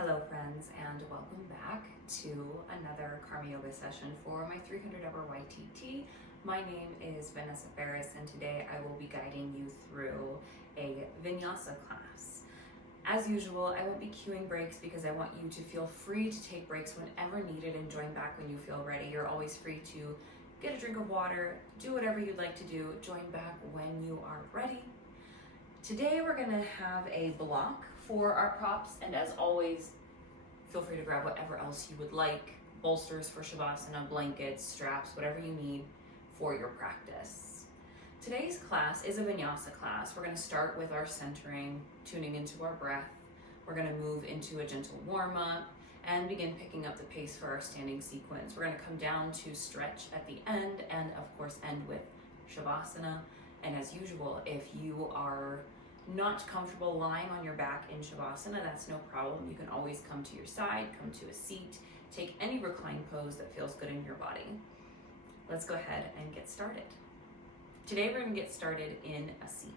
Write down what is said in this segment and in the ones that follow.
Hello friends, and welcome back to another Karma Yoga session for my 300-hour YTT. My name is Vinyasa, and today I will be guiding you through a Vinyasa class. As usual, I won't be cueing breaks because I want you to feel free to take breaks whenever needed and join back when you feel ready. You're always free to get a drink of water, do whatever you'd like to do, join back when you are ready. Today we're going to have a block for our props, and as always, feel free to grab whatever else you would like, bolsters for Shavasana, blankets, straps, whatever you need for your practice. Today's class is a Vinyasa class. We're going to start with our centering, tuning into our breath. We're going to move into a gentle warm-up and begin picking up the pace for our standing sequence. We're going to come down to stretch at the end and of course end with Shavasana. And as usual, if you are not comfortable lying on your back in Shavasana, that's no problem. You can always come to your side, come to a seat, take any recline pose that feels good in your body. Let's go ahead and get started. Today we're going to get started in a seat.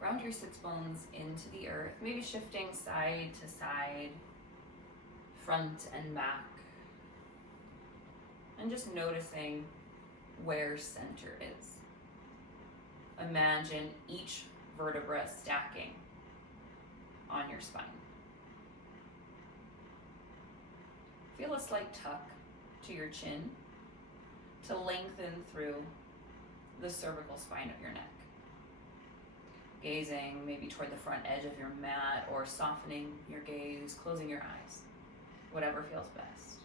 Ground your sits bones into the earth, maybe shifting side to side, front and back, and just noticing where center is. Imagine each vertebra stacking on your spine. Feel a slight tuck to your chin to lengthen through the cervical spine of your neck. Gazing maybe toward the front edge of your mat or softening your gaze, closing your eyes. Whatever feels best.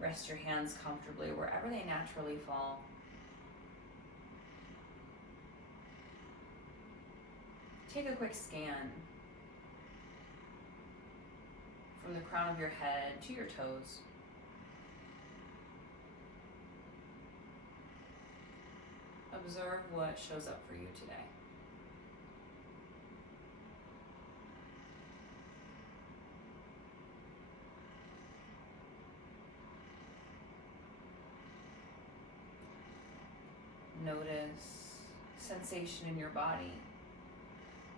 Rest your hands comfortably wherever they naturally fall. Take a quick scan from the crown of your head to your toes. Observe what shows up for you today. Notice sensation in your body,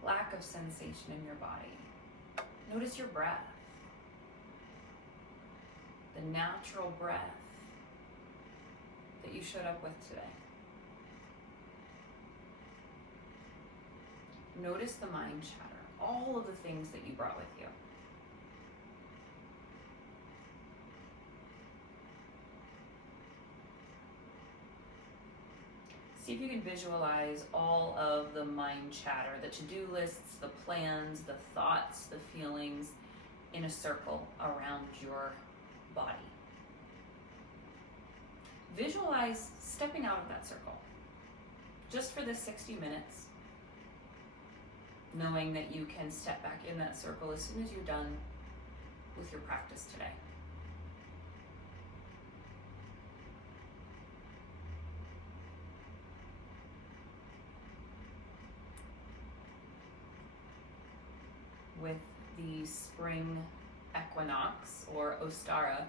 lack of sensation in your body. Notice your breath, the natural breath that you showed up with today. Notice the mind chatter, all of the things that you brought with you. See if you can visualize all of the mind chatter, the to-do lists, the plans, the thoughts, the feelings in a circle around your body. Visualize stepping out of that circle just for this 60 minutes, knowing that you can step back in that circle as soon as you're done with your practice today. With the spring equinox or Ostara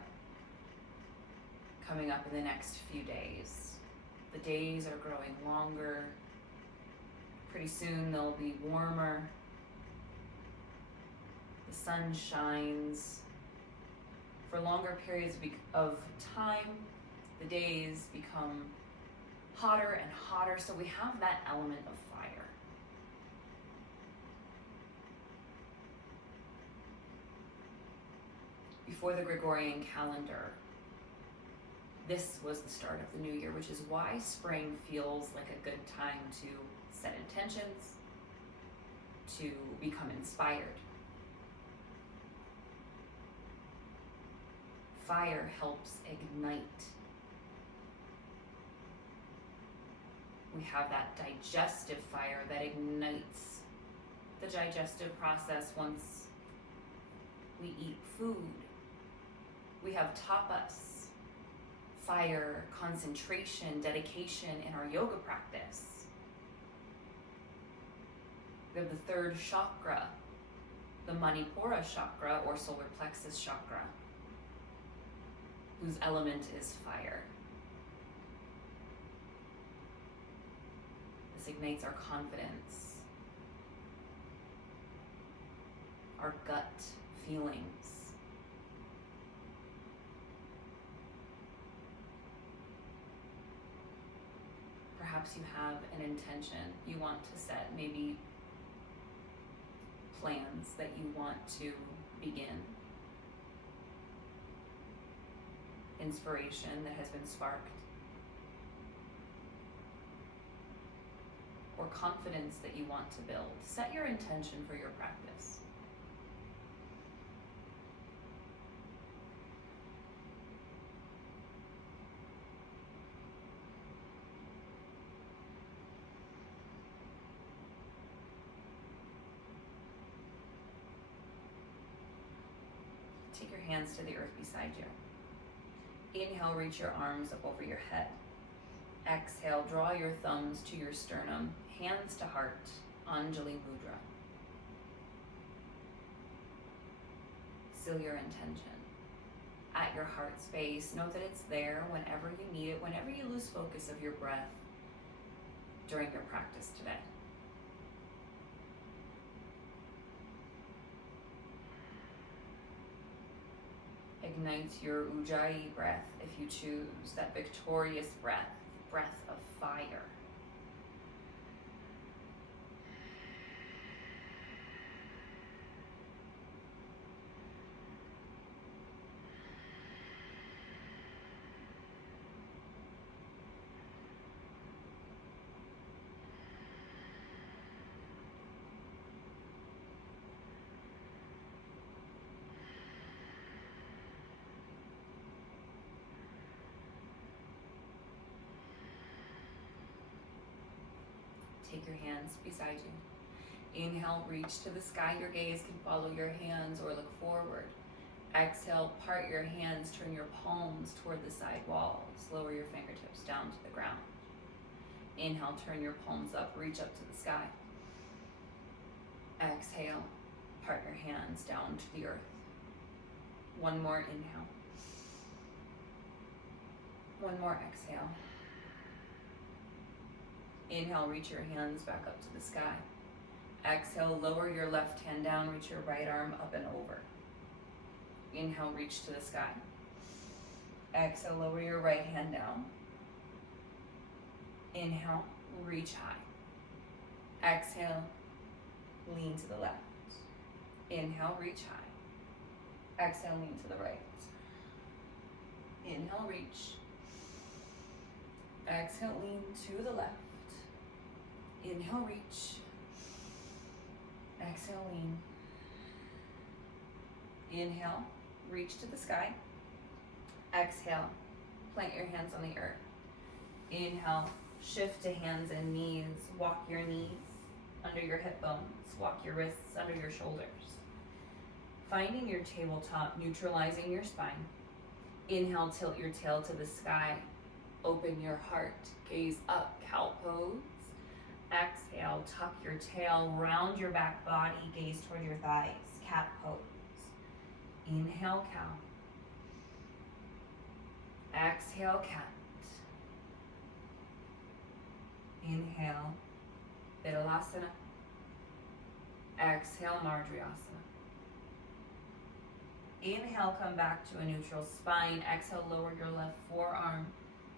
coming up in the next few days. The days are growing longer. Pretty soon they'll be warmer. The sun shines. For longer periods of time, the days become hotter and hotter, so we have that element of fire. Before the Gregorian calendar, this was the start of the new year, which is why spring feels like a good time to set intentions, to become inspired. Fire helps ignite. We have that digestive fire that ignites the digestive process once we eat food. We have tapas, fire, concentration, dedication in our yoga practice. We have the third chakra, the manipura chakra or solar plexus chakra, whose element is fire. This ignites our confidence, our gut feelings. Perhaps you have an intention you want to set, maybe plans that you want to begin, inspiration that has been sparked, or confidence that you want to build. Set your intention for your practice. Take your hands to the earth beside you. Inhale, reach your arms up over your head. Exhale, draw your thumbs to your sternum, hands to heart, Anjali Mudra. Seal your intention at your heart space. Know that it's there whenever you need it, whenever you lose focus of your breath during your practice today. Ignite your Ujjayi breath if you choose, that victorious breath, breath of fire. Take your hands beside you. Inhale, reach to the sky. Your gaze can follow your hands or look forward. Exhale, part your hands, turn your palms toward the side walls. Lower your fingertips down to the ground. Inhale, turn your palms up, reach up to the sky. Exhale, part your hands down to the earth. One more inhale. One more exhale. Inhale, reach your hands back up to the sky. Exhale, lower your left hand down, reach your right arm up and over. Inhale, reach to the sky. Exhale, lower your right hand down. Inhale, reach high. Exhale, lean to the left. Inhale, reach high. Exhale, lean to the right. Inhale, reach. Exhale, lean to the left. Inhale, reach. Exhale, lean. Inhale, reach to the sky. Exhale, plant your hands on the earth. Inhale, shift to hands and knees. Walk your knees under your hip bones. Walk your wrists under your shoulders. Finding your tabletop, neutralizing your spine. Inhale, tilt your tail to the sky. Open your heart, gaze up, cow pose. Exhale, tuck your tail, round your back body, gaze toward your thighs, cat pose. Inhale, cow. Exhale, cat. Inhale, Vinyasa. Exhale, Marjariasana. Inhale, come back to a neutral spine. Exhale, lower your left forearm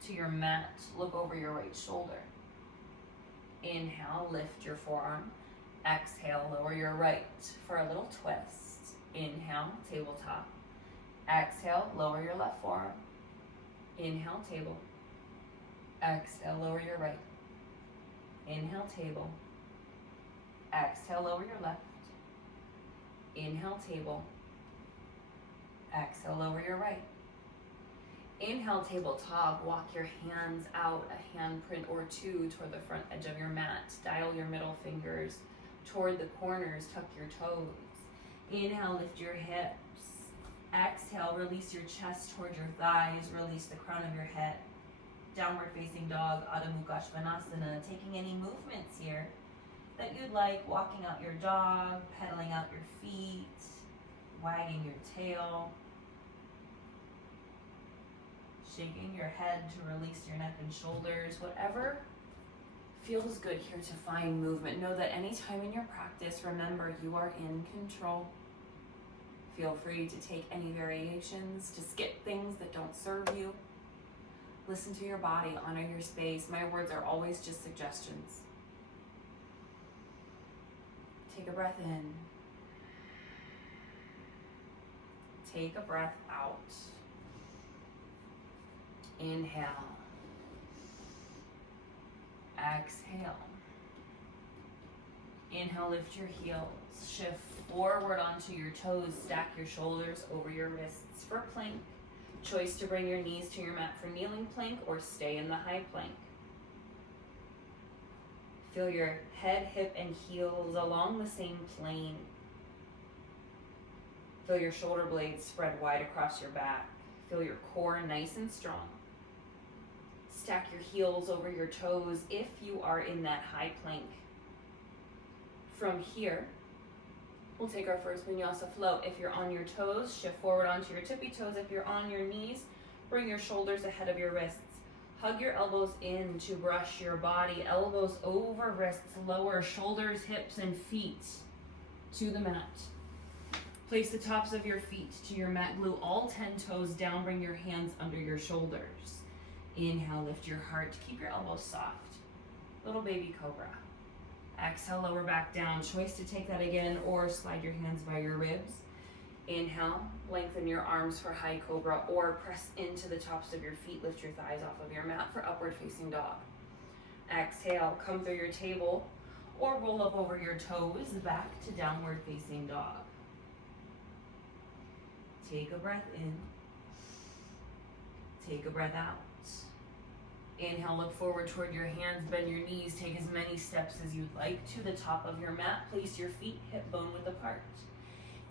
to your mat. Look over your right shoulder. Inhale, lift your forearm. Exhale, lower your right for a little twist. Inhale, tabletop. Exhale, lower your left forearm. Inhale, table. Exhale, lower your right. Inhale, table. Exhale, lower your left. Inhale, table. Exhale, lower your right. Inhale, tabletop. Walk your hands out a handprint or two toward the front edge of your mat. Dial your middle fingers toward the corners. Tuck your toes. Inhale, lift your hips. Exhale, release your chest toward your thighs. Release the crown of your head. Downward facing dog, Adho Mukha Svanasana. Taking any movements here that you'd like. Walking out your dog, pedaling out your feet, wagging your tail. Shaking your head to release your neck and shoulders. Whatever feels good here to find movement. Know that anytime in your practice, remember you are in control. Feel free to take any variations, to skip things that don't serve you. Listen to your body, honor your space. My words are always just suggestions. Take a breath in. Take a breath out. Inhale. Exhale. Inhale, lift your heels. Shift forward onto your toes. Stack your shoulders over your wrists for plank. Choice to bring your knees to your mat for kneeling plank or stay in the high plank. Feel your head, hip, and heels along the same plane. Feel your shoulder blades spread wide across your back. Feel your core nice and strong. Stack your heels over your toes if you are in that high plank. From here, we'll take our first Vinyasa flow. If you're on your toes, shift forward onto your tippy toes. If you're on your knees, bring your shoulders ahead of your wrists. Hug your elbows in to brush your body. Elbows over wrists, lower shoulders, hips, and feet to the mat. Place the tops of your feet to your mat. Glue all 10 toes down. Bring your hands under your shoulders. Inhale, lift your heart. Keep your elbows soft. Little baby cobra. Exhale, lower back down. Choice to take that again or slide your hands by your ribs. Inhale, lengthen your arms for high cobra or press into the tops of your feet. Lift your thighs off of your mat for upward facing dog. Exhale, come through your table or roll up over your toes back to downward facing dog. Take a breath in. Take a breath out. Inhale, look forward toward your hands, bend your knees, take as many steps as you'd like to the top of your mat. Place your feet hip bone width apart.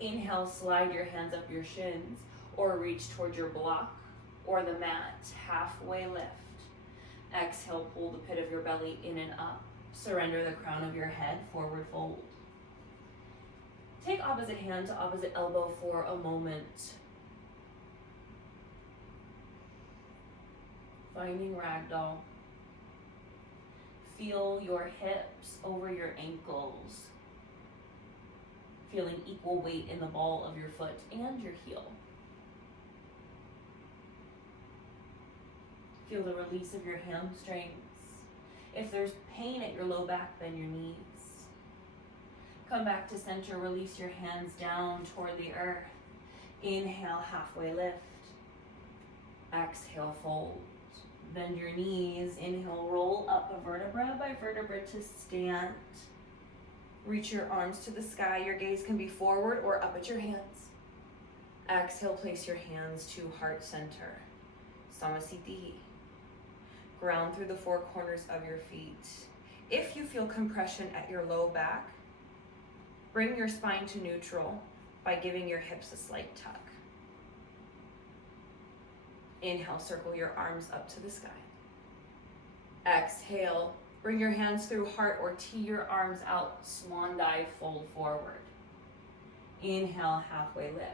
Inhale, slide your hands up your shins or reach toward your block or the mat, halfway lift. Exhale, pull the pit of your belly in and up. Surrender the crown of your head, forward fold. Take opposite hand to opposite elbow for a moment. Finding ragdoll. Feel your hips over your ankles. Feeling equal weight in the ball of your foot and your heel. Feel the release of your hamstrings. If there's pain at your low back, bend your knees. Come back to center, release your hands down toward the earth. Inhale, halfway lift. Exhale, fold. Bend your knees. Inhale, roll up a vertebra by vertebra to stand. Reach your arms to the sky. Your gaze can be forward or up at your hands. Exhale, place your hands to heart center. Samasthiti. Ground through the four corners of your feet. If you feel compression at your low back, bring your spine to neutral by giving your hips a slight tuck. Inhale, circle your arms up to the sky. Exhale, bring your hands through heart or tee your arms out, swan dive, fold forward. Inhale, halfway lift.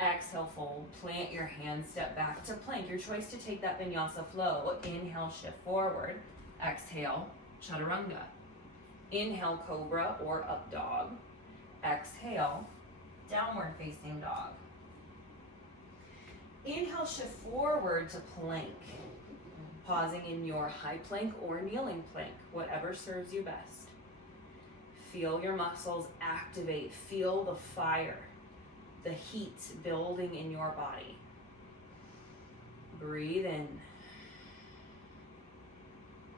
Exhale, fold, plant your hands, step back to plank. Your choice to take that Vinyasa flow. Inhale, shift forward. Exhale, chaturanga. Inhale, cobra or up dog. Exhale, downward facing dog. Inhale, shift forward to plank. Pausing in your high plank or kneeling plank, whatever serves you best. Feel your muscles activate. Feel the fire, the heat building in your body. Breathe in.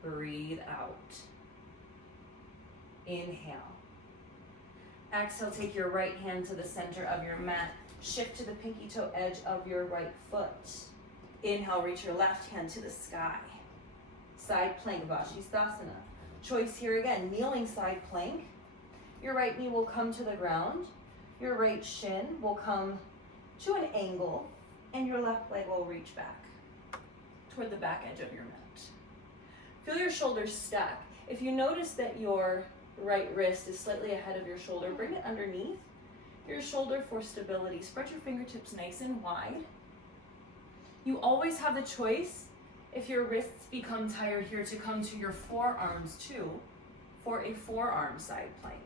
Breathe out. Inhale. Exhale, take your right hand to the center of your mat. Shift to the pinky toe edge of your right foot. Inhale, reach your left hand to the sky. Side plank, Vashisthasana. Choice here again, kneeling side plank. Your right knee will come to the ground. Your right shin will come to an angle, and your left leg will reach back toward the back edge of your mat. Feel your shoulders stack. If you notice that your right wrist is slightly ahead of your shoulder, bring it underneath your shoulder for stability. Spread your fingertips nice and wide. You always have the choice, If your wrists become tired here, to come to your forearms too for a forearm side plank.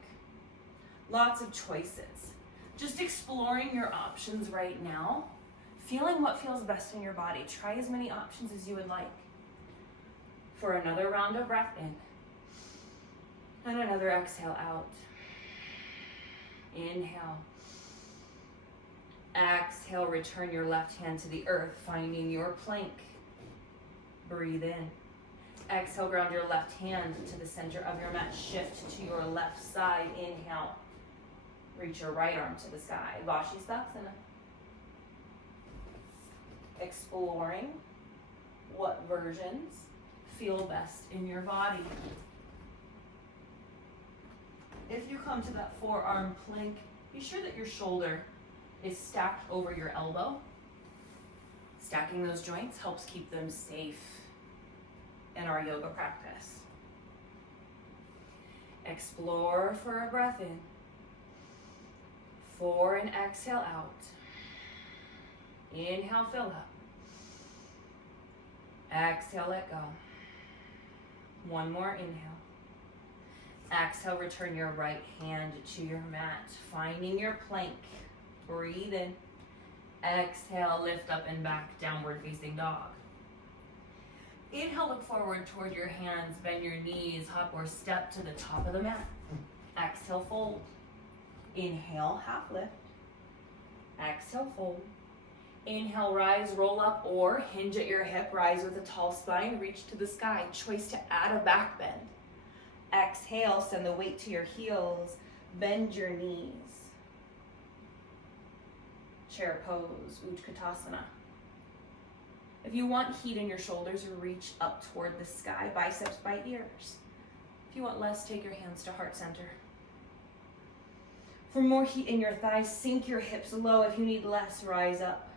Lots of choices. Just exploring your options right now, feeling what feels best in your body. Try as many options as you would like. For another round of breath in, and another exhale out. Inhale. Exhale, return your left hand to the earth, finding your plank. Breathe in. Exhale, ground your left hand to the center of your mat. Shift to your left side. Inhale. Reach your right arm to the sky. Vashisthasana. Exploring what versions feel best in your body. If you come to that forearm plank, be sure that your shoulder is stacked over your elbow. Stacking those joints helps keep them safe in our yoga practice. Explore for a breath in. 4 and exhale out. Inhale, fill up. Exhale, let go. 1 more inhale. Exhale, return your right hand to your mat, finding your plank. Breathe in. Exhale, lift up and back, downward facing dog. Inhale, look forward toward your hands, bend your knees, hop or step to the top of the mat. Exhale, fold. Inhale, half lift. Exhale, fold. Inhale, rise, roll up, or hinge at your hip, rise with a tall spine, reach to the sky. Choice to add a back bend. Exhale, send the weight to your heels, bend your knees. Chair pose, Utkatasana. If you want heat in your shoulders, reach up toward the sky, biceps by ears. If you want less, take your hands to heart center. For more heat in your thighs, sink your hips low. If you need less, rise up.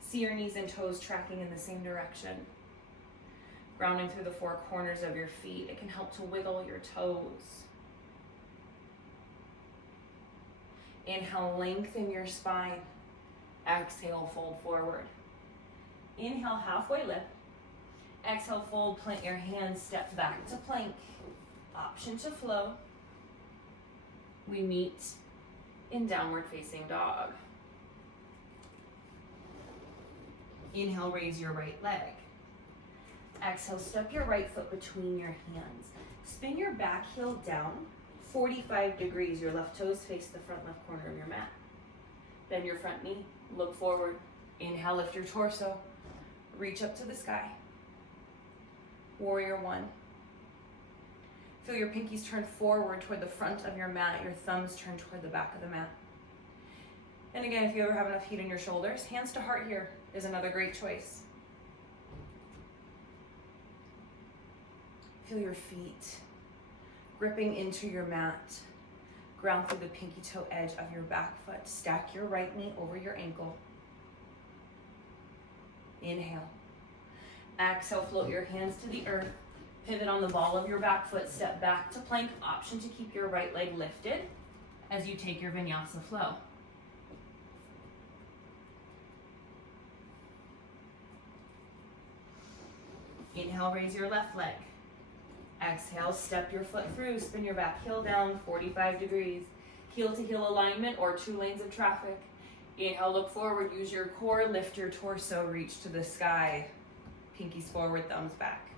See your knees and toes tracking in the same direction. Grounding through the 4 corners of your feet. It can help to wiggle your toes. Inhale, lengthen your spine. Exhale, fold forward. Inhale, halfway lift. Exhale, fold, plant your hands, step back to plank. Option to flow. We meet in downward facing dog. Inhale, raise your right leg. Exhale, step your right foot between your hands. Spin your back heel down 45 degrees. Your left toes face the front left corner of your mat. Bend your front knee, look forward. Inhale, lift your torso. Reach up to the sky. Warrior 1. Feel your pinkies turn forward toward the front of your mat. Your thumbs turn toward the back of the mat. And again, if you ever have enough heat in your shoulders, hands to heart here is another great choice. Feel your feet gripping into your mat. Ground through the pinky toe edge of your back foot. Stack your right knee over your ankle. Inhale. Exhale, float your hands to the earth. Pivot on the ball of your back foot. Step back to plank. Option to keep your right leg lifted as you take your vinyasa flow. Inhale, raise your left leg. Exhale, step your foot through. Spin your back heel down 45 degrees. Heel to heel alignment or 2 lanes of traffic. Inhale, look forward. Use your core. Lift your torso. Reach to the sky. Pinkies forward, thumbs back.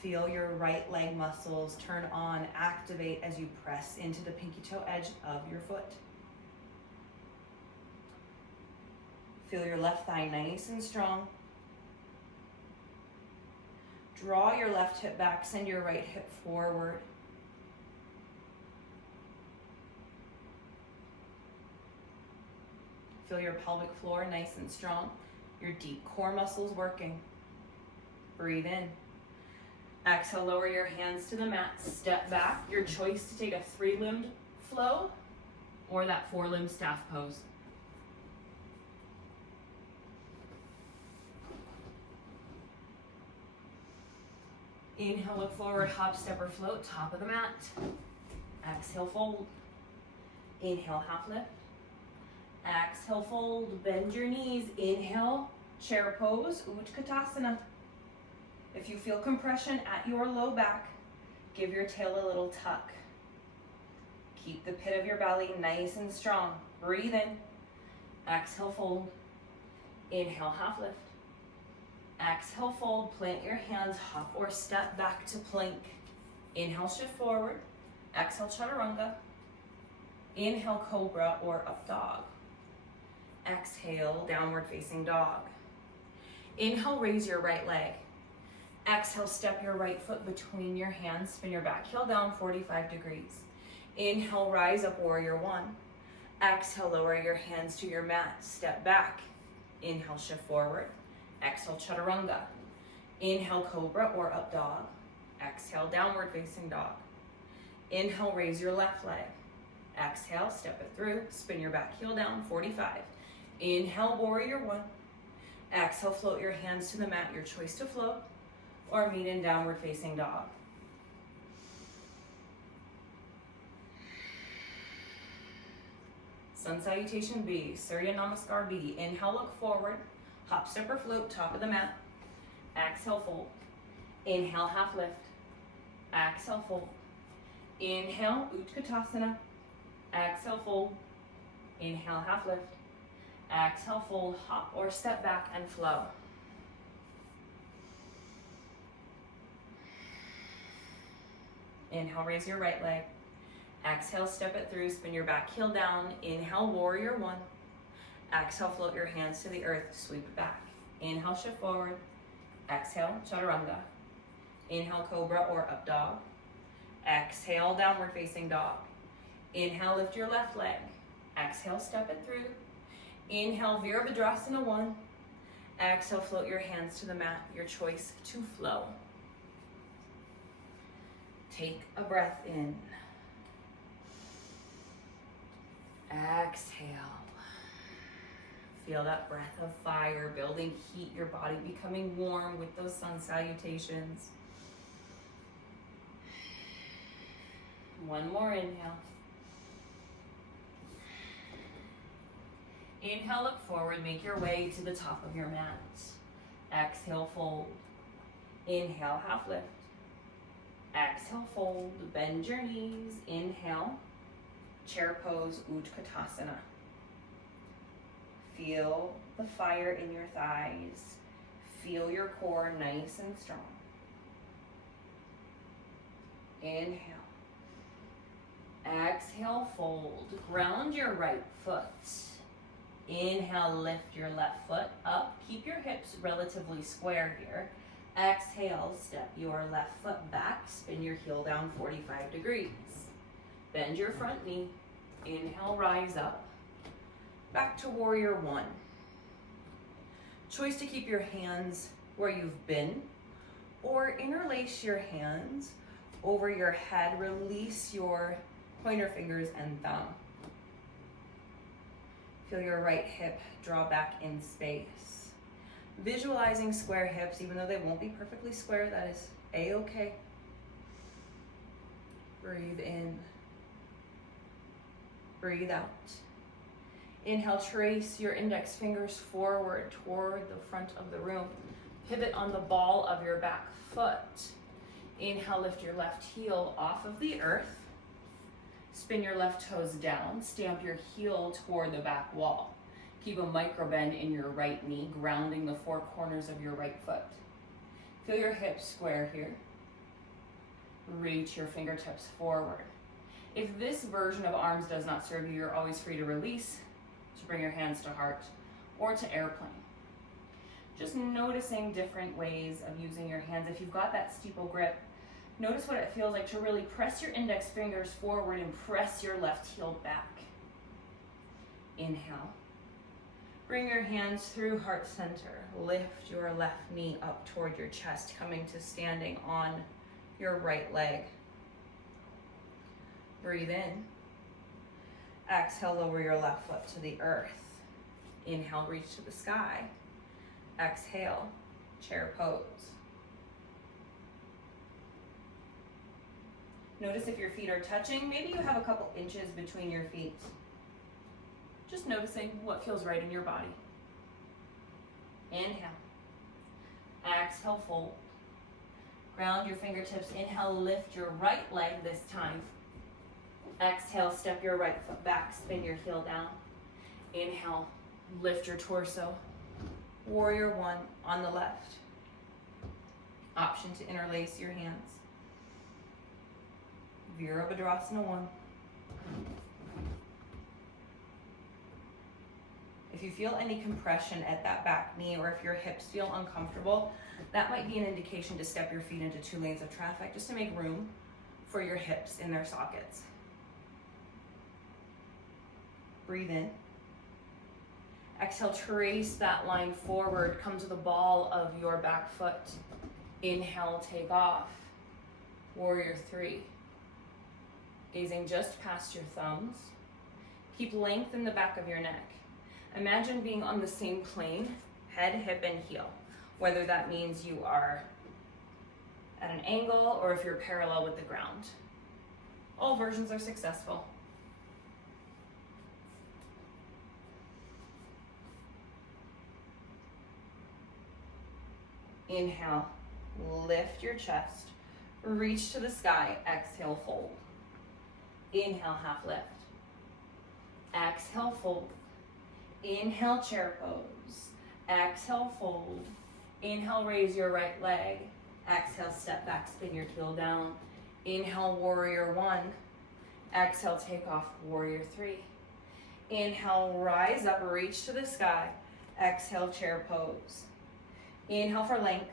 Feel your right leg muscles turn on, activate as you press into the pinky toe edge of your foot. Feel your left thigh nice and strong. Draw your left hip back, send your right hip forward. Feel your pelvic floor nice and strong. Your deep core muscles working. Breathe in. Exhale, lower your hands to the mat, step back. Your choice to take a 3-limbed flow or that 4-limb staff pose. Inhale, look forward, hop, step, or float, top of the mat. Exhale, fold. Inhale, half lift. Exhale, fold, bend your knees. Inhale, chair pose, Utkatasana. If you feel compression at your low back, give your tail a little tuck. Keep the pit of your belly nice and strong. Breathe in. Exhale, fold. Inhale, half lift. Exhale, fold. Plant your hands, hop or step back to plank. Inhale, shift forward. Exhale, chaturanga. Inhale, cobra or up dog. Exhale, downward facing dog. Inhale, raise your right leg. Exhale, step your right foot between your hands. Spin your back heel down 45 degrees. Inhale, rise up, warrior one. Exhale, lower your hands to your mat. Step back. Inhale, shift forward. Exhale, chaturanga. Inhale, cobra or up dog. Exhale, downward facing dog. Inhale, raise your left leg. Exhale, step it through. Spin your back heel down 45. Inhale, warrior one. Exhale, float your hands to the mat. Your choice to float or meet in downward facing dog. Sun Salutation B, Surya Namaskar B. Inhale, look forward. Hop, step, or float, top of the mat. Exhale, fold. Inhale, half lift. Exhale, fold. Inhale, Utkatasana. Exhale, fold. Inhale, half lift. Exhale, fold, hop or step back and flow. Inhale, raise your right leg. Exhale, step it through, spin your back heel down. Inhale, warrior one. Exhale, float your hands to the earth, sweep it back. Inhale, shift forward. Exhale, chaturanga. Inhale, cobra or up dog. Exhale, downward facing dog. Inhale, lift your left leg. Exhale, step it through. Inhale, Virabhadrasana one. Exhale, float your hands to the mat, your choice to flow. Take a breath in. Exhale. Feel that breath of fire building heat, your body becoming warm with those sun salutations. One more inhale. Inhale, look forward, make your way to the top of your mat. Exhale, fold. Inhale, half lift. Exhale, fold, bend your knees. Inhale, chair pose, Utkatasana. Feel the fire in your thighs. Feel your core nice and strong. Inhale. Exhale, fold. Ground your right foot. Inhale, lift your left foot up. Keep your hips relatively square here. Exhale, step your left foot back. Spin your heel down 45 degrees. Bend your front knee. Inhale, rise up. Back to warrior one. Choice to keep your hands where you've been or interlace your hands over your head. Release your pointer fingers and thumb. Feel your right hip draw back in space. Visualizing square hips, even though they won't be perfectly square, that is a-okay. Breathe in. Breathe out. Inhale, trace your index fingers forward toward the front of the room. Pivot on the ball of your back foot. Inhale, lift your left heel off of the earth. Spin your left toes down. Stamp your heel toward the back wall. Keep a micro bend in your right knee, grounding the four corners of your right foot. Feel your hips square here. Reach your fingertips forward. If this version of arms does not serve you, you're always free to release, to bring your hands to heart, or to airplane. Just noticing different ways of using your hands. If you've got that steeple grip, notice what it feels like to really press your index fingers forward and press your left heel back. Inhale. Bring your hands through heart center. Lift your left knee up toward your chest, coming to standing on your right leg. Breathe in. Exhale, lower your left foot to the earth. Inhale, reach to the sky. Exhale, chair pose. Notice if your feet are touching. Maybe you have a couple inches between your feet. Just noticing what feels right in your body. Inhale. Exhale, fold. Ground your fingertips. Inhale, lift your right leg this time. Exhale, step your right foot back, spin your heel down. Inhale, lift your torso. Warrior one on the left. Option to interlace your hands. Virabhadrasana 1. If you feel any compression at that back knee, or if your hips feel uncomfortable, that might be an indication to step your feet into 2 lanes of traffic, just to make room for your hips in their sockets. Breathe in. Exhale, trace that line forward. Come to the ball of your back foot. Inhale, take off. Warrior 3. Gazing just past your thumbs. Keep length in the back of your neck. Imagine being on the same plane, head, hip, and heel. Whether that means you are at an angle or if you're parallel with the ground. All versions are successful. Inhale, lift your chest, reach to the sky, exhale, fold. Inhale, half lift. Exhale, fold. Inhale, chair pose. Exhale, fold. Inhale, raise your right leg. Exhale, step back, spin your heel down. Inhale, warrior 1. Exhale, take off, warrior 3. Inhale, rise up, reach to the sky. Exhale, chair pose. Inhale for length.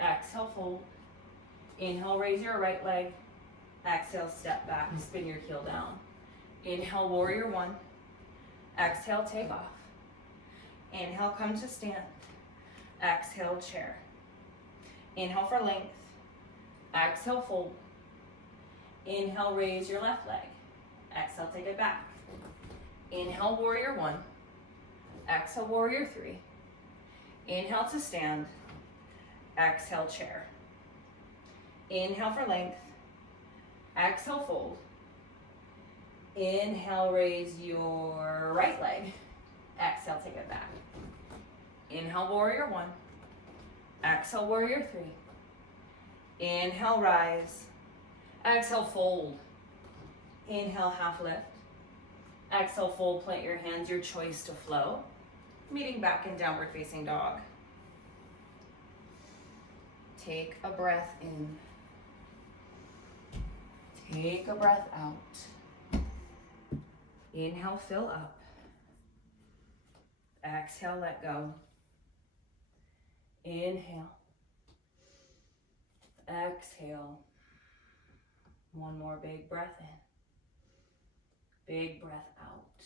Exhale, fold. Inhale, raise your right leg. Exhale, step back, spin your heel down. Inhale, warrior 1. Exhale, take off. Inhale, come to stand. Exhale, chair. Inhale for length. Exhale, fold. Inhale, raise your left leg. Exhale, take it back. Inhale, warrior 1. Exhale, warrior 3. Inhale to stand. Exhale, chair. Inhale for length. Exhale, fold. Inhale, raise your right leg. Exhale, take it back. Inhale, warrior 1. Exhale, warrior 3. Inhale, rise. Exhale, fold. Inhale, half lift. Exhale, fold, plant your hands, your choice to flow. Meeting back in downward facing dog. Take a breath in. Take a breath out. Inhale, fill up. Exhale, let go. Inhale. Exhale. One more big breath in. Big breath out.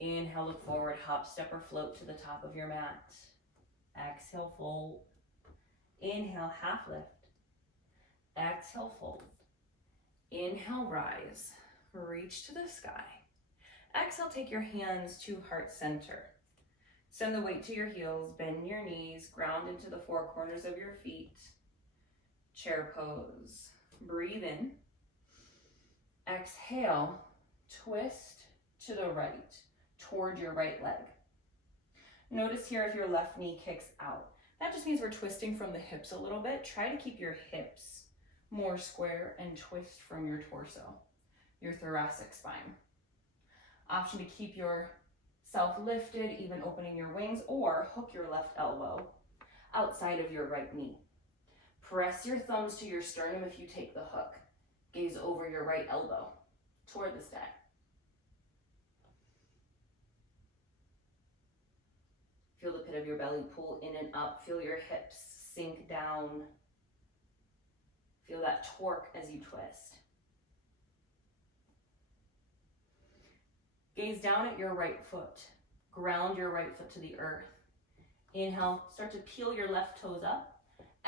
Inhale, look forward, hop, step, or float to the top of your mat. Exhale, fold. Inhale, half lift. Exhale, fold. Inhale, rise. Reach to the sky. Exhale, take your hands to heart center. Send the weight to your heels, bend your knees, ground into the 4 corners of your feet. Chair pose. Breathe in. Exhale, twist to the right, toward your right leg. Notice here if your left knee kicks out. That just means we're twisting from the hips a little bit. Try to keep your hips more square and twist from your torso, your thoracic spine. Option to keep yourself lifted, even opening your wings, or hook your left elbow outside of your right knee. Press your thumbs to your sternum if you take the hook. Gaze over your right elbow toward the sky. Feel the pit of your belly pull in and up. Feel your hips sink down. Feel that torque as you twist. Gaze down at your right foot. Ground your right foot to the earth. Inhale, start to peel your left toes up.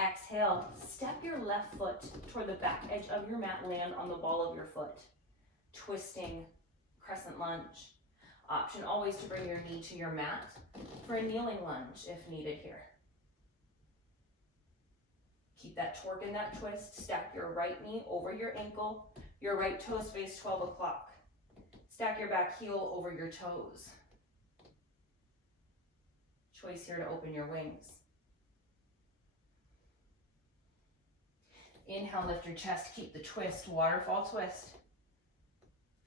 Exhale, step your left foot toward the back edge of your mat, land on the ball of your foot. Twisting crescent lunge. Option always to bring your knee to your mat for a kneeling lunge if needed here. Keep that torque in that twist. Stack your right knee over your ankle. Your right toes face 12 o'clock. Stack your back heel over your toes. Choice here to open your wings. Inhale, lift your chest, keep the twist, waterfall twist.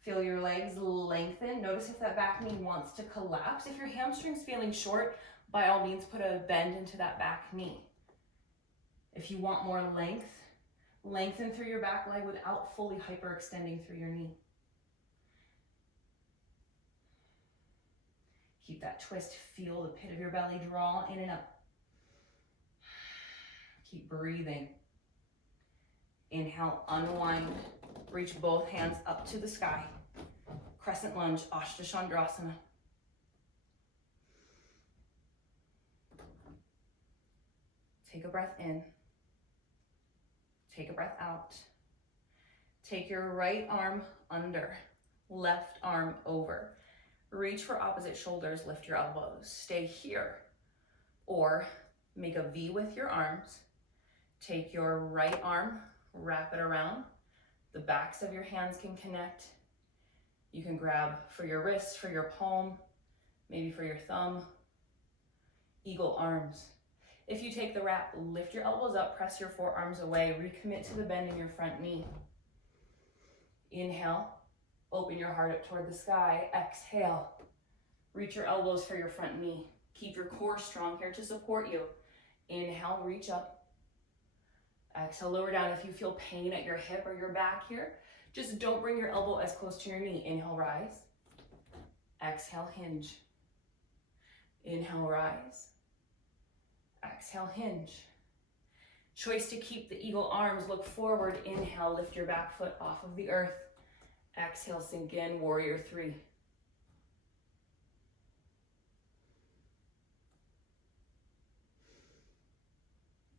Feel your legs lengthen. Notice if that back knee wants to collapse. If your hamstring's feeling short, by all means put a bend into that back knee. If you want more length, lengthen through your back leg without fully hyperextending through your knee. Keep that twist, feel the pit of your belly draw in and up. Keep breathing. Inhale, unwind, reach both hands up to the sky. Crescent lunge, Ashtachandrasana. Take a breath in. Take a breath out. Take your right arm under, left arm over. Reach for opposite shoulders, lift your elbows. Stay here. Or make a V with your arms. Take your right arm, wrap it around. The backs of your hands can connect. You can grab for your wrist, for your palm, maybe for your thumb. Eagle arms. If you take the wrap, lift your elbows up, press your forearms away, recommit to the bend in your front knee. Inhale, open your heart up toward the sky. Exhale, reach your elbows for your front knee. Keep your core strong here to support you. Inhale, reach up. Exhale, lower down. If you feel pain at your hip or your back here, just don't bring your elbow as close to your knee. Inhale, rise. Exhale, hinge. Inhale, rise. Exhale, hinge. Choice to keep the eagle arms, look forward. Inhale, lift your back foot off of the earth. Exhale, sink in, warrior three.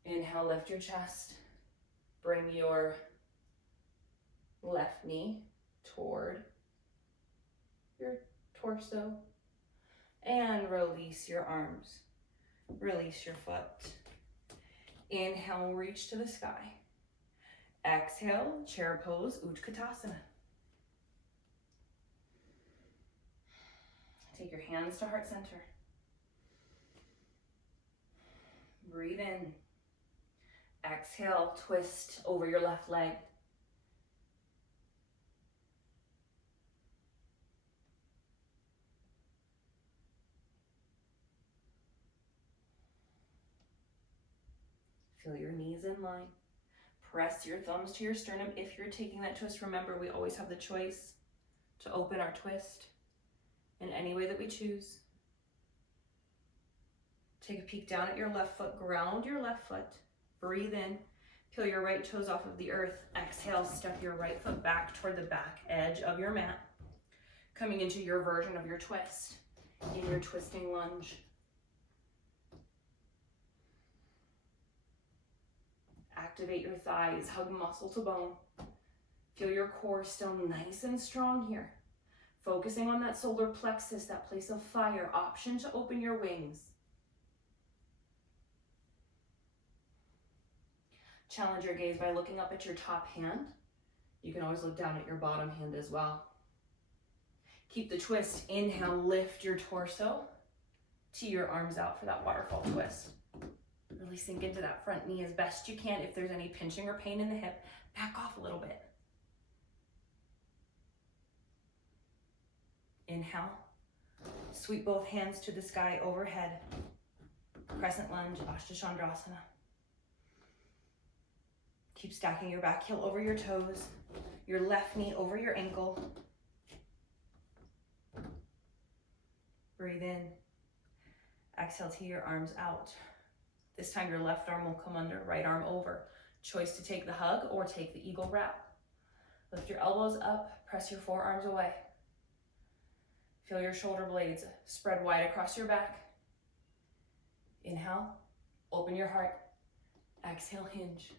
Inhale, lift your chest. Bring your left knee toward your torso. And release your arms. Release your foot. Inhale, reach to the sky. Exhale, chair pose, Utkatasana. Take your hands to heart center. Breathe in. Exhale, twist over your left leg. Feel your knees in line. Press your thumbs to your sternum. If you're taking that twist, remember we always have the choice to open our twist in any way that we choose. Take a peek down at your left foot. Ground your left foot. Breathe in. Peel your right toes off of the earth. Exhale, step your right foot back toward the back edge of your mat. Coming into your version of your twist in your twisting lunge. Activate your thighs, hug muscle to bone. Feel your core still nice and strong here. Focusing on that solar plexus, that place of fire. Option to open your wings. Challenge your gaze by looking up at your top hand. You can always look down at your bottom hand as well. Keep the twist. Inhale, lift your torso. Tee your arms out for that waterfall twist. Really sink into that front knee as best you can. If there's any pinching or pain in the hip, back off a little bit. Inhale. Sweep both hands to the sky overhead. Crescent lunge, Ashtachandrasana. Keep stacking your back heel over your toes, your left knee over your ankle. Breathe in. Exhale, tee your arms out. This time your left arm will come under, right arm over. Choice to take the hug or take the eagle wrap. Lift your elbows up, press your forearms away. Feel your shoulder blades spread wide across your back. Inhale, open your heart. Exhale, hinge.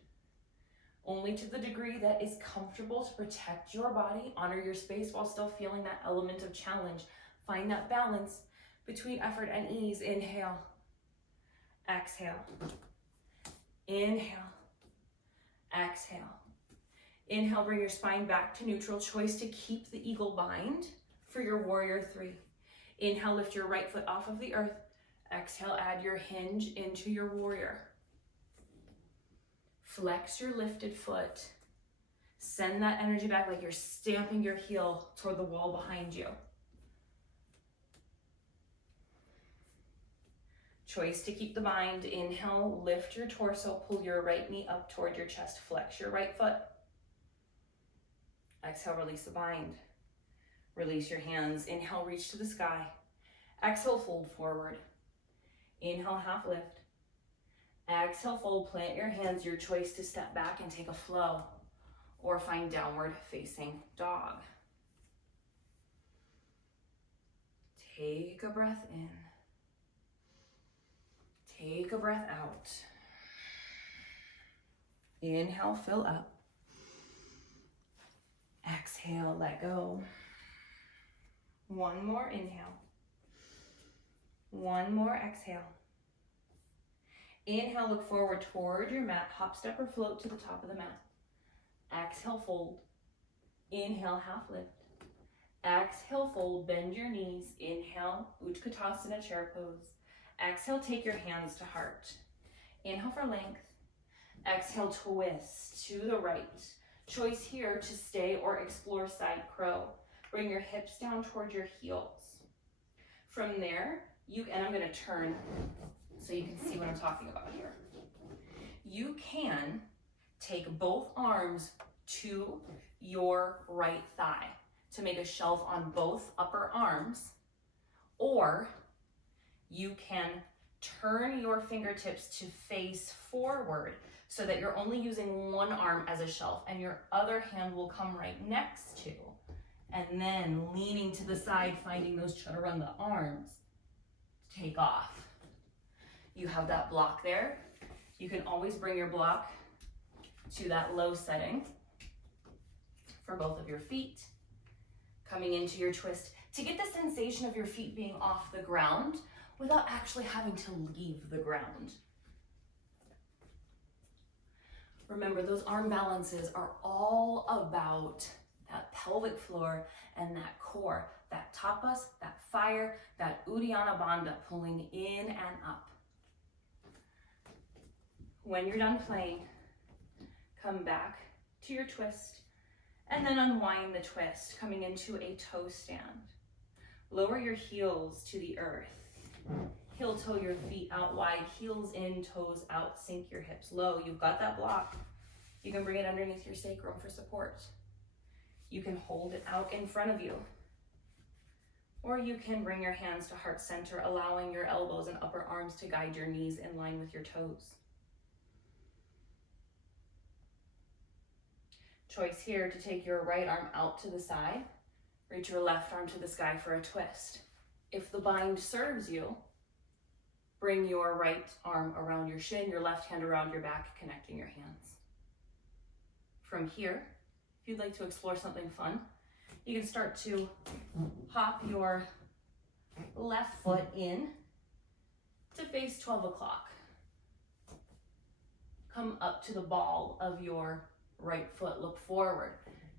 Only to the degree that is comfortable to protect your body, honor your space while still feeling that element of challenge. Find that balance between effort and ease. Inhale. Exhale. Inhale. Exhale. Inhale, bring your spine back to neutral. Choice to keep the eagle bind. For your warrior 3. Inhale, lift your right foot off of the earth. Exhale, add your hinge into your warrior. Flex your lifted foot. Send that energy back like you're stamping your heel toward the wall behind you. Choice to keep the bind. Inhale, lift your torso, pull your right knee up toward your chest, flex your right foot. Exhale, release the bind. Release your hands. Inhale, reach to the sky. Exhale, fold forward. Inhale, half lift. Exhale, fold, plant your hands. Your choice to step back and take a flow or find downward facing dog. Take a breath in. Take a breath out. Inhale, fill up. Exhale, let go. One more inhale. One more exhale. Inhale, look forward toward your mat. Hop, step, or float to the top of the mat. Exhale, fold. Inhale, half lift. Exhale, fold, bend your knees. Inhale, Utkatasana, chair pose. Exhale, take your hands to heart. Inhale for length. Exhale, twist to the right. Choice here to stay or explore side crow. Bring your hips down toward your heels. From there, and I'm gonna turn so you can see what I'm talking about here. You can take both arms to your right thigh to make a shelf on both upper arms, or you can turn your fingertips to face forward so that you're only using one arm as a shelf and your other hand will come right next to, and then leaning to the side, finding those chaturanga arms to take off. You have that block there. You can always bring your block to that low setting for both of your feet. Coming into your twist to get the sensation of your feet being off the ground without actually having to leave the ground. Remember, those arm balances are all about that pelvic floor and that core, that tapas, that fire, that Uddiyana Bandha, pulling in and up. When you're done playing, come back to your twist and then unwind the twist, coming into a toe stand. Lower your heels to the earth. Heel toe your feet out wide, heels in, toes out, sink your hips low. You've got that block. You can bring it underneath your sacrum for support. You can hold it out in front of you. Or you can bring your hands to heart center, allowing your elbows and upper arms to guide your knees in line with your toes. Choice here to take your right arm out to the side, reach your left arm to the sky for a twist. If the bind serves you, bring your right arm around your shin, your left hand around your back, connecting your hands. From here, if you'd like to explore something fun, you can start to hop your left foot in to face 12 o'clock. Come up to the ball of your right foot, look forward.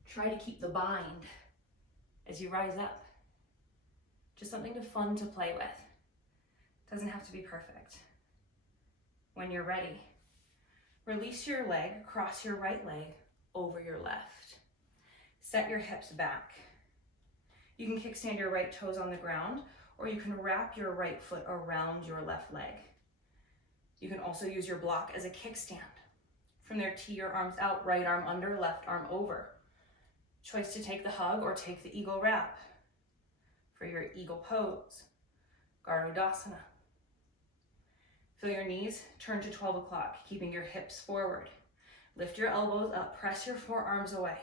Try to keep the bind as you rise up. Just something fun to play with. Doesn't have to be perfect. When you're ready, release your leg, cross your right leg over your left. Set your hips back. You can kickstand your right toes on the ground, or you can wrap your right foot around your left leg. You can also use your block as a kickstand. From there, tee your arms out, right arm under, left arm over. Choice to take the hug or take the eagle wrap. For your eagle pose, Garudasana. Feel your knees turn to 12 o'clock, keeping your hips forward. Lift your elbows up, press your forearms away.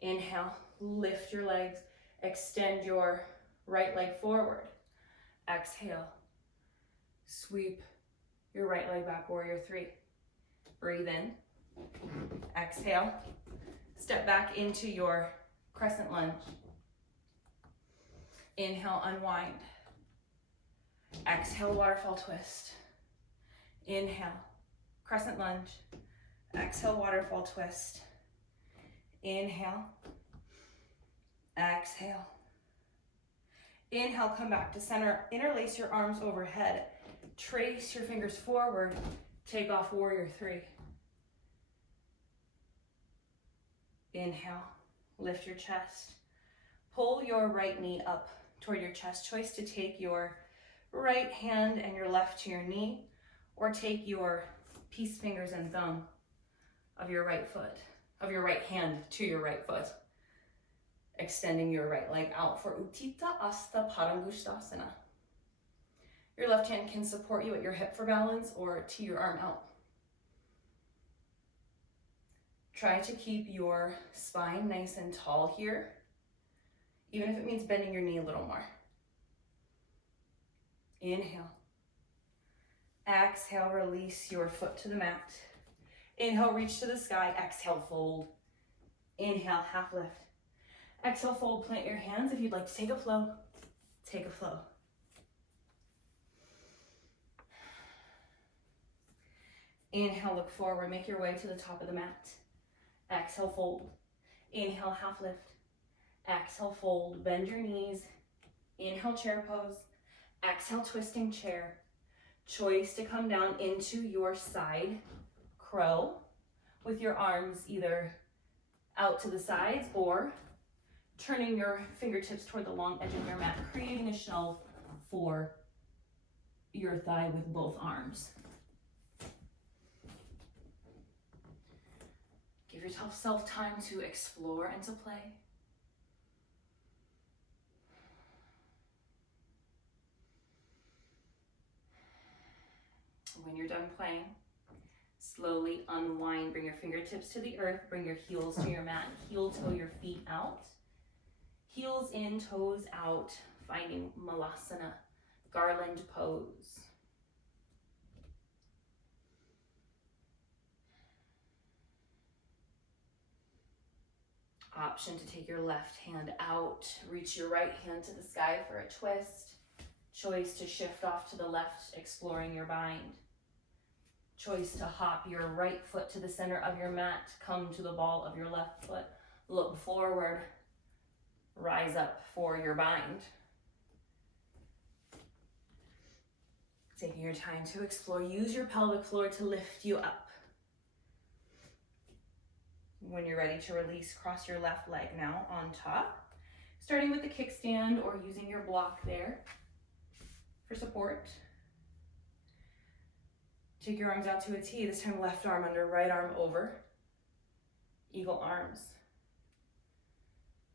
Inhale, lift your legs, extend your right leg forward. Exhale, sweep your right leg back, warrior 3. Breathe in, exhale, step back into your crescent lunge. Inhale, unwind. Exhale, waterfall twist. Inhale, crescent lunge. Exhale, waterfall twist. Inhale. Exhale. Inhale, come back to center. Interlace your arms overhead. Trace your fingers forward. Take off warrior three. Inhale, lift your chest. Pull your right knee up toward your chest. Choice to take your right hand and your left to your knee, or take your peace fingers and thumb of your right hand to your right foot, extending your right leg out for Utthita Hasta Padangusthasana. Your left hand can support you at your hip for balance or to your arm out. Try to keep your spine nice and tall here, even if it means bending your knee a little more. Inhale. Exhale, release your foot to the mat. Inhale, reach to the sky. Exhale, fold. Inhale, half lift. Exhale, fold, plant your hands. If you'd like to take a flow, take a flow. Inhale, look forward, make your way to the top of the mat. Exhale, fold. Inhale, half lift. Exhale, fold, bend your knees. Inhale, chair pose. Exhale, twisting chair. Choice to come down into your side crow with your arms either out to the sides or turning your fingertips toward the long edge of your mat, creating a shelf for your thigh with both arms. Give yourself time to explore and to play. When you're done playing, slowly unwind, bring your fingertips to the earth, bring your heels to your mat, heel toe your feet out, heels in, toes out, finding Malasana, garland pose. Option to take your left hand out, reach your right hand to the sky for a twist. Choice to shift off to the left, exploring your bind. Choice to hop your right foot to the center of your mat, come to the ball of your left foot, look forward, rise up for your bind. Taking your time to explore, use your pelvic floor to lift you up. When you're ready to release, cross your left leg now on top, starting with the kickstand or using your block there for support. Take your arms out to a T, this time left arm under, right arm over. Eagle arms.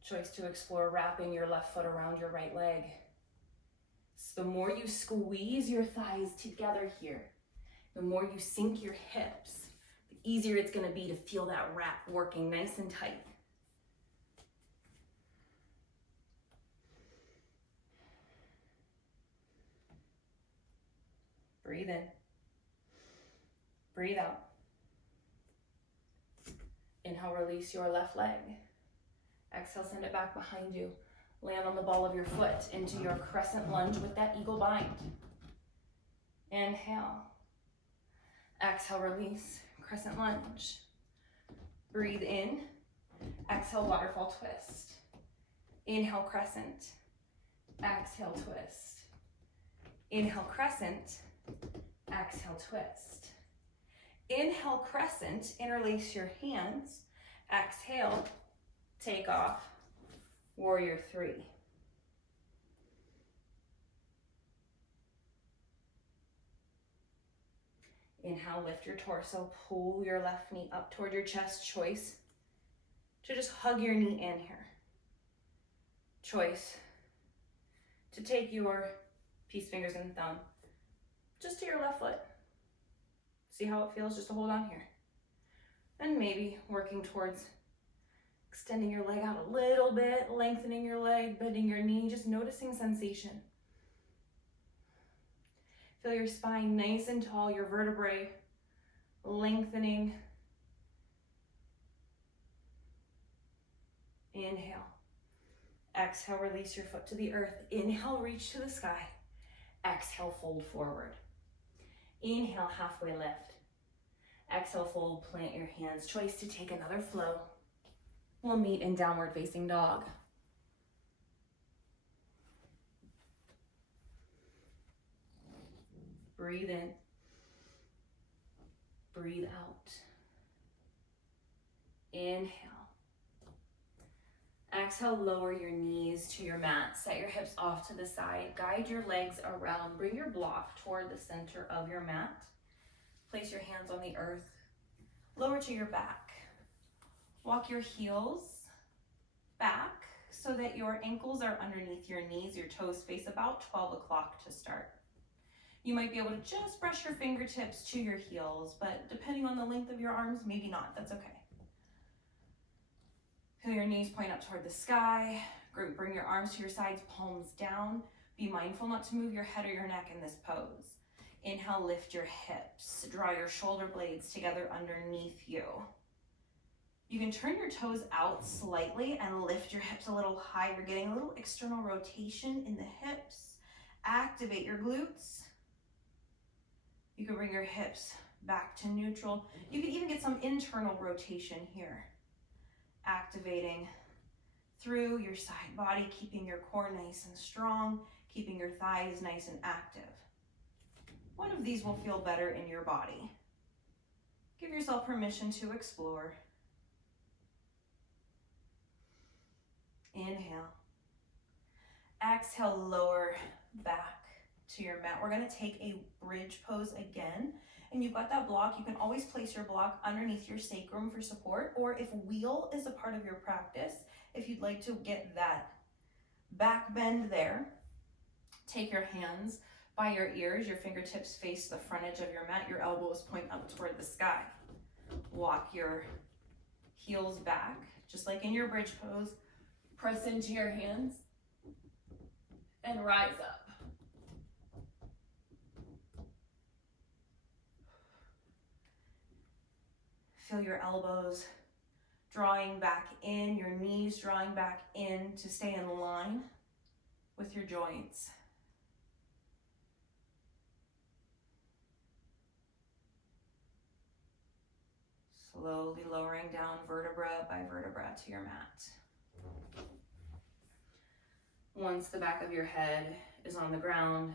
Choice to explore wrapping your left foot around your right leg. So the more you squeeze your thighs together here, the more you sink your hips, the easier it's gonna be to feel that wrap working nice and tight. Breathe in. Breathe out. Inhale, release your left leg. Exhale, send it back behind you. Land on the ball of your foot into your crescent lunge with that eagle bind. Inhale. Exhale, release, crescent lunge. Breathe in. Exhale, waterfall twist. Inhale, crescent. Exhale, twist. Inhale, crescent. Exhale, twist. Inhale, crescent, interlace your hands. Exhale, take off, warrior three. Inhale, lift your torso, pull your left knee up toward your chest. Choice to just hug your knee in here. Choice to take your peace fingers and thumb just to your left foot. See how it feels just to hold on here. And maybe working towards extending your leg out a little bit, lengthening your leg, bending your knee, just noticing sensation. Feel your spine nice and tall, your vertebrae lengthening. Inhale. Exhale, release your foot to the earth. Inhale, reach to the sky. Exhale, fold forward. Inhale, halfway lift. Exhale, fold, plant your hands. Choice to take another flow. We'll meet in downward facing dog. Breathe in. Breathe out. Inhale. Exhale, lower your knees to your mat. Set your hips off to the side. Guide your legs around. Bring your block toward the center of your mat. Place your hands on the earth. Lower to your back. Walk your heels back so that your ankles are underneath your knees. Your toes face about 12 o'clock to start. You might be able to just brush your fingertips to your heels, but depending on the length of your arms, maybe not. That's okay. Feel your knees point up toward the sky. Bring your arms to your sides, palms down. Be mindful not to move your head or your neck in this pose. Inhale, lift your hips. Draw your shoulder blades together underneath you. You can turn your toes out slightly and lift your hips a little higher, getting a little external rotation in the hips. Activate your glutes. You can bring your hips back to neutral. You can even get some internal rotation here. Activating through your side body, keeping your core nice and strong, keeping your thighs nice and active. One of these will feel better in your body. Give yourself permission to explore. Inhale. Exhale, lower back to your mat. We're going to take a bridge pose again. And you've got that block. You can always place your block underneath your sacrum for support, or if wheel is a part of your practice, if you'd like to get that back bend there, take your hands by your ears, your fingertips face the front edge of your mat, your elbows point up toward the sky. Walk your heels back, just like in your bridge pose. Press into your hands and rise up. Feel your elbows drawing back in, your knees drawing back in to stay in line with your joints. Slowly lowering down vertebra by vertebra to your mat. Once the back of your head is on the ground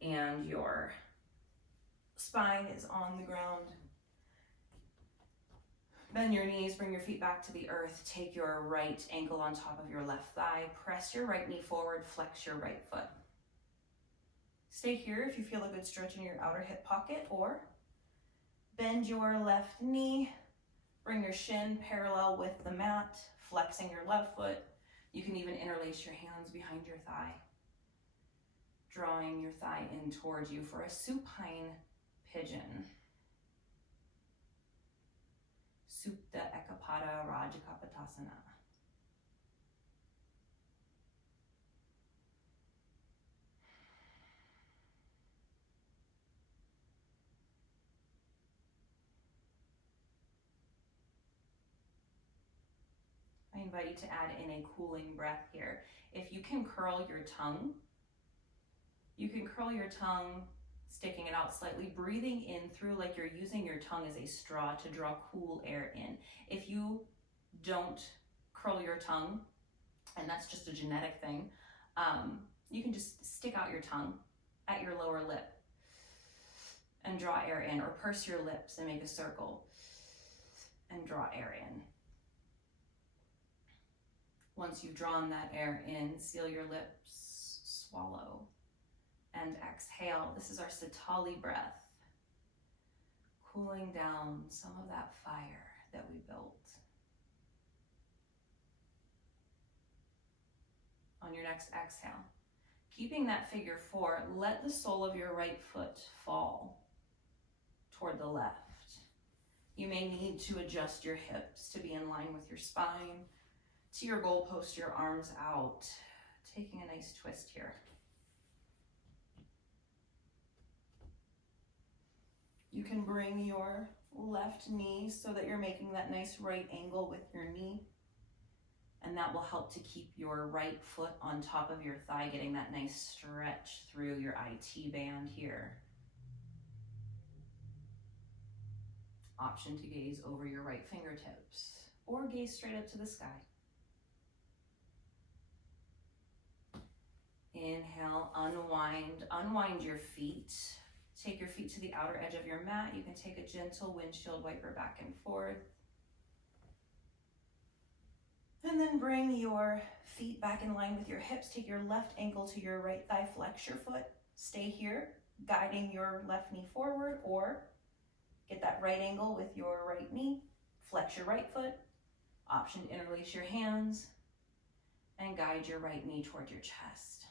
and your spine is on the ground, bend your knees, bring your feet back to the earth. Take your right ankle on top of your left thigh. Press your right knee forward, flex your right foot. Stay here if you feel a good stretch in your outer hip pocket, or bend your left knee, bring your shin parallel with the mat, flexing your left foot. You can even interlace your hands behind your thigh, drawing your thigh in towards you for a supine pigeon. Supta Ekapada Rajakapatasana. I invite you to add in a cooling breath here. If you can curl your tongue, sticking it out slightly, breathing in through like you're using your tongue as a straw to draw cool air in. If you don't curl your tongue, and that's just a genetic thing, you can just stick out your tongue at your lower lip and draw air in, or purse your lips and make a circle and draw air in. Once you've drawn that air in, seal your lips, swallow, and exhale. This is our Sitali breath, cooling down some of that fire that we built. On your next exhale, keeping that figure four, let the sole of your right foot fall toward the left. You may need to adjust your hips to be in line with your spine. To your goalpost, your arms out, taking a nice twist here. You can bring your left knee so that you're making that nice right angle with your knee, and that will help to keep your right foot on top of your thigh, getting that nice stretch through your IT band here. Option to gaze over your right fingertips or gaze straight up to the sky. Inhale, unwind your feet Take your feet to the outer edge of your mat. You can take a gentle windshield wiper back and forth. And then bring your feet back in line with your hips. Take your left ankle to your right thigh. Flex your foot. Stay here, guiding your left knee forward, or get that right angle with your right knee. Flex your right foot. Option to interlace your hands and guide your right knee toward your chest.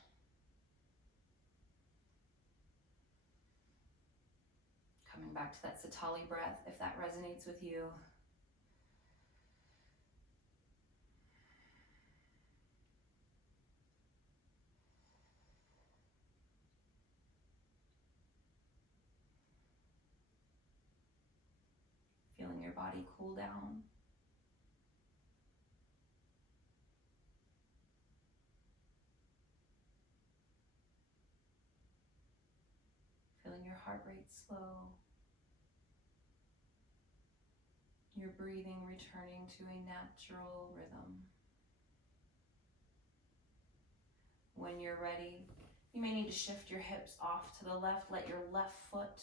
Coming back to that Satali breath, if that resonates with you. Feeling your body cool down. Feeling your heart rate slow. Your breathing returning to a natural rhythm. When you're ready, you may need to shift your hips off to the left. Let your left foot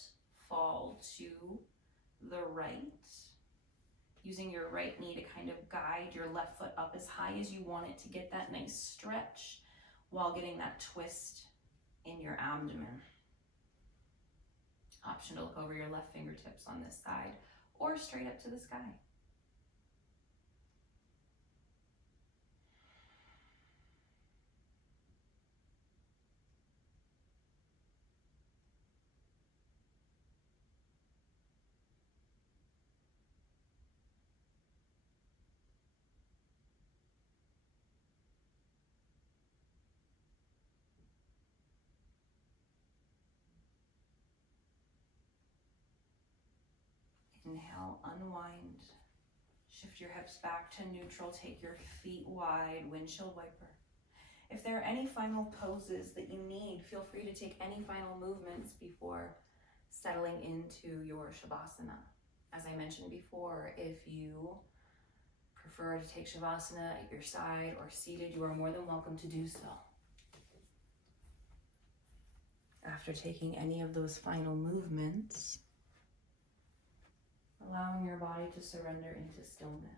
fall to the right. Using your right knee to kind of guide your left foot up as high as you want it to get that nice stretch while getting that twist in your abdomen. Option to look over your left fingertips on this side or straight up to the sky. Inhale, unwind. Shift your hips back to neutral. Take your feet wide, windshield wiper. If there are any final poses that you need, feel free to take any final movements before settling into your Shavasana. As I mentioned before, if you prefer to take Shavasana at your side or seated, you are more than welcome to do so. After taking any of those final movements, allowing your body to surrender into stillness.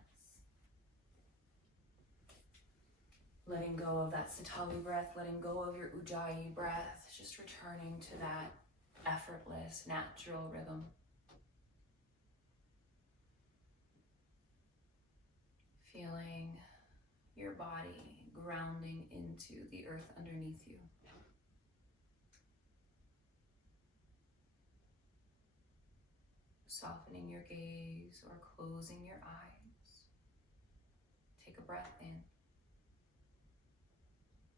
Letting go of that Satali breath, letting go of your Ujjayi breath, just returning to that effortless, natural rhythm. Feeling your body grounding into the earth underneath you. Softening your gaze or closing your eyes. Take a breath in.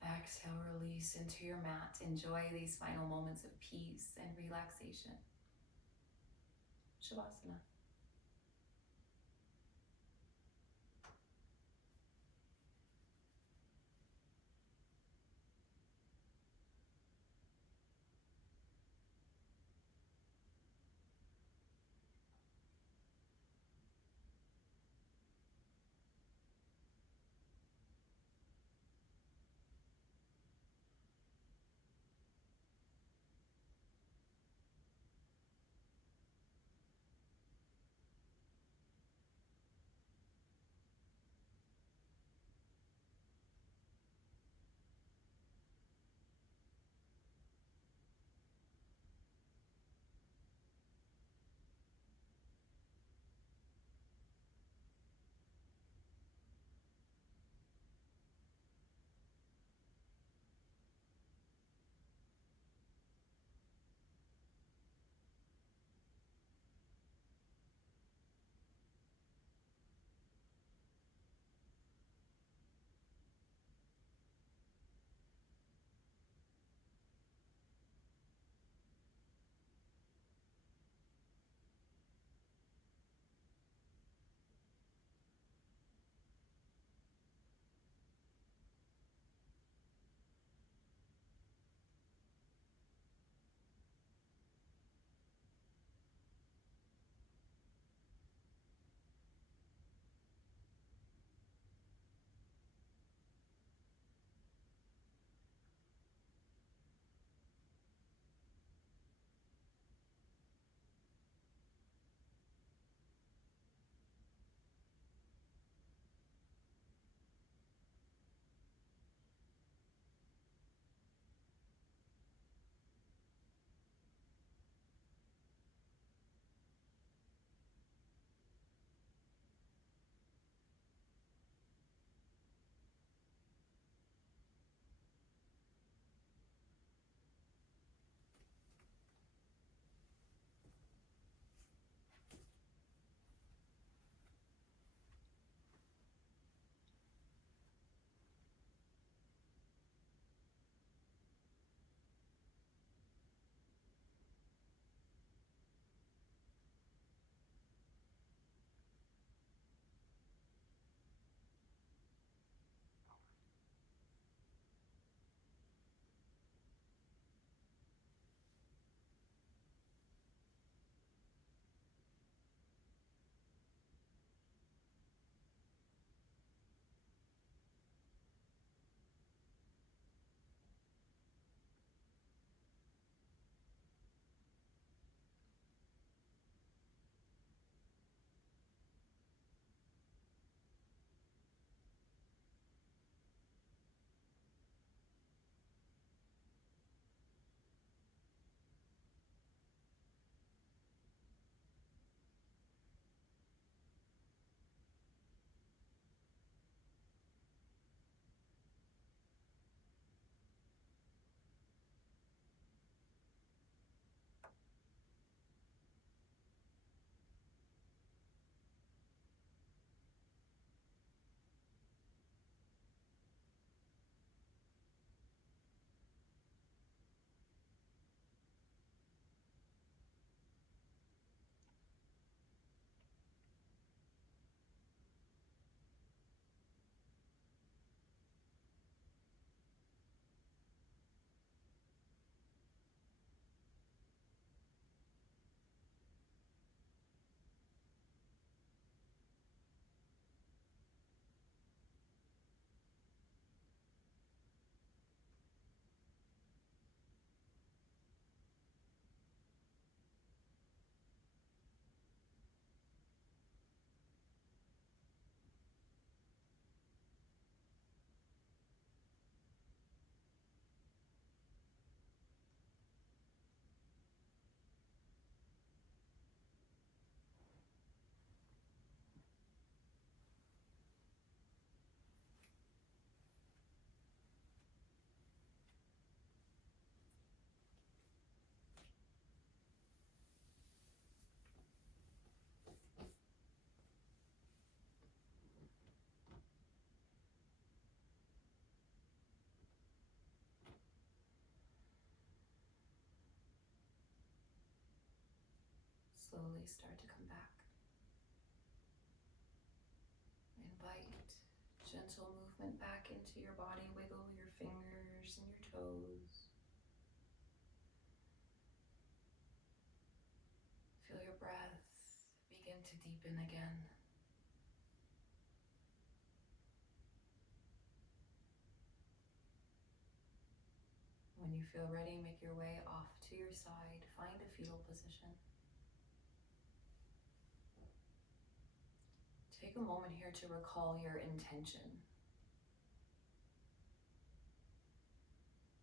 Exhale, release into your mat. Enjoy these final moments of peace and relaxation. Shavasana. slowly start to come back. Invite gentle movement back into your body. Wiggle your fingers and your toes. Feel your breath begin to deepen again. When you feel ready, make your way off to your side. Find a fetal position. Take a moment here to recall your intention.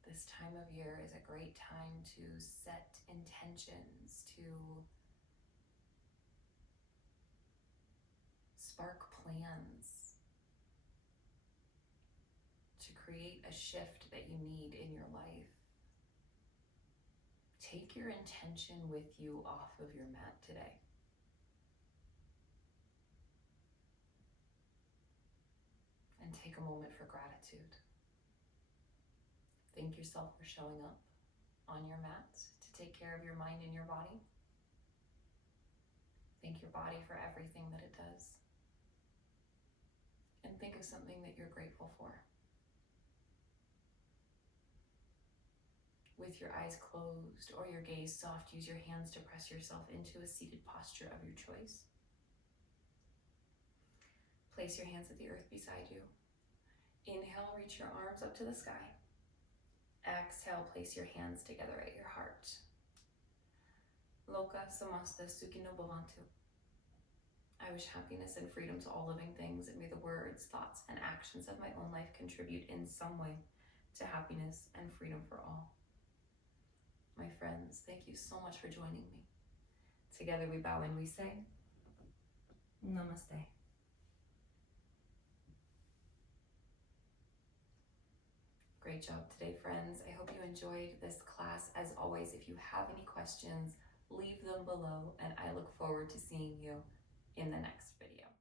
This time of year is a great time to set intentions, to spark plans, to create a shift that you need in your life. Take your intention with you off of your mat today. And take a moment for gratitude. Thank yourself for showing up on your mat to take care of your mind and your body. Thank your body for everything that it does. And think of something that you're grateful for. With your eyes closed or your gaze soft, use your hands to press yourself into a seated posture of your choice. Place your hands at the earth beside you. Inhale, reach your arms up to the sky. Exhale, place your hands together at your heart. Loka samasta sukhino bhavantu. I wish happiness and freedom to all living things, and may the words, thoughts, and actions of my own life contribute in some way to happiness and freedom for all. My friends, thank you so much for joining me. Together we bow and we say, Namaste. Great job today, friends. I hope you enjoyed this class. As always, if you have any questions, leave them below, and I look forward to seeing you in the next video.